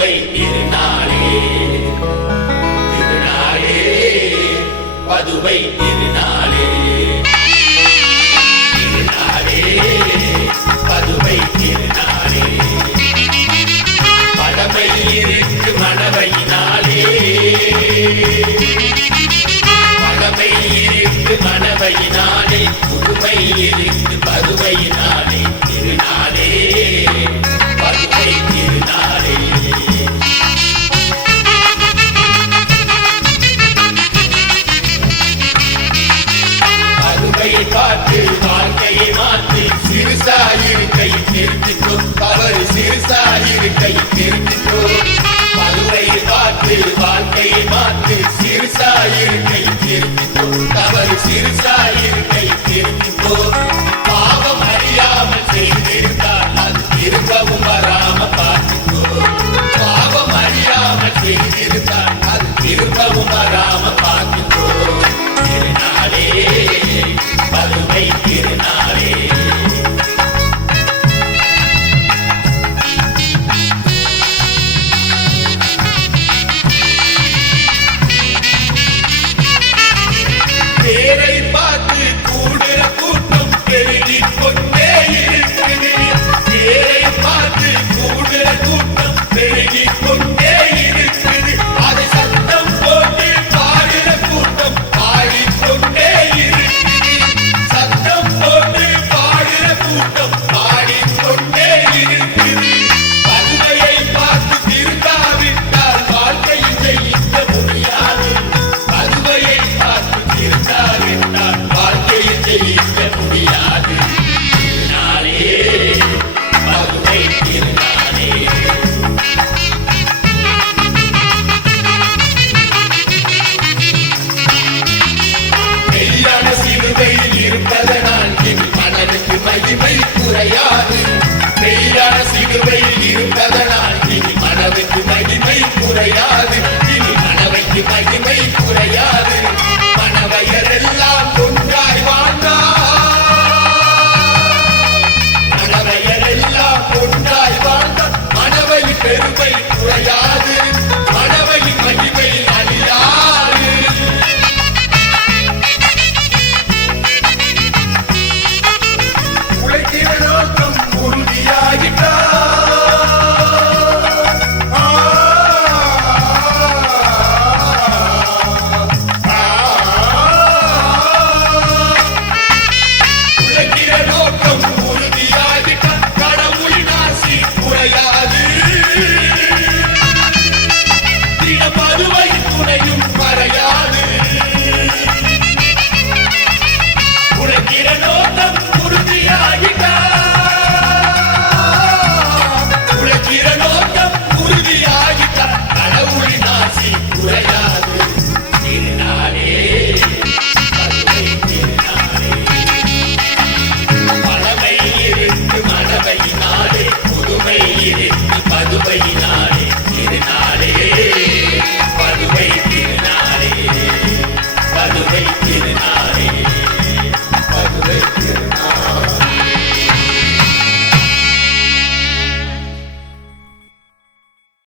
பதுவை திருநாளே திருநாளே பதுவை திருநாளே திருநாளே பதுவை திருநாளே பழமை இருக்கு மணவையினாலே பழமை இருக்கு மணவையினாலே புதுமை இருக்கு பதுவையினாலே திருநாளே பதுவை திருநாளே பதுவையை பார்த்து வாழ்க்கையை மாற்றி சிறுசாயிருக்கை திருத்திக்கோ தவறு சிறுசாயிருக்கை திருத்திக்கோ பதுவையை பார்த்து வாழ்க்கையை மாற்றி சிறுசாயிருக்கை திருத்திக்கோ தவறு சிறுசாயிருக்கை திருத்திக்கோ பாவம் அறியாமல் செய்திருந்தால் அது திரும்பவும் வராம பார்த்துக்கோ பாவம் அறியாமல் செய்திருந்தால் அது திரும்பவும் வராம பார்த்துக்கோ திருநாளே பதுவை திருநாளே பேரை பார்த்து கூடுற கூட்டம் பெருகிக் கொண்டே இருக்குது பேரை பார்த்து கூடுற கூட்டம் பெருகிக் கொண்டே இருக்குது அதை சத்தம் போட்டு பாடுற கூட்டம் பாடிக்கொண்டே இருக்குது சத்தம் போட்டு பாடுற கூட்டம் பாடிக்கொண்டே இருக்குது பதுவையை பார்த்து திருந்தாவிட்டால் வாழ்க்கையை ஜெயிக்க முடியாது பதுவையை பார்த்து திருந்தாவிட்டால் வாழ்க்கையை ஜெயிக்க முடியாது திருநாளே பதுவை திருநாளே மெய்யான சிலுவையில் இருப்பதனால் இனி மனதுக்கு மகிமை குறையாது மெய்யான சிலுவையில் இருப்பதனால் இனி மனதுக்கு மகிமை குறையாது இனி மனவைக்கு மகிமை குறையாது மனவையரெல்லாம்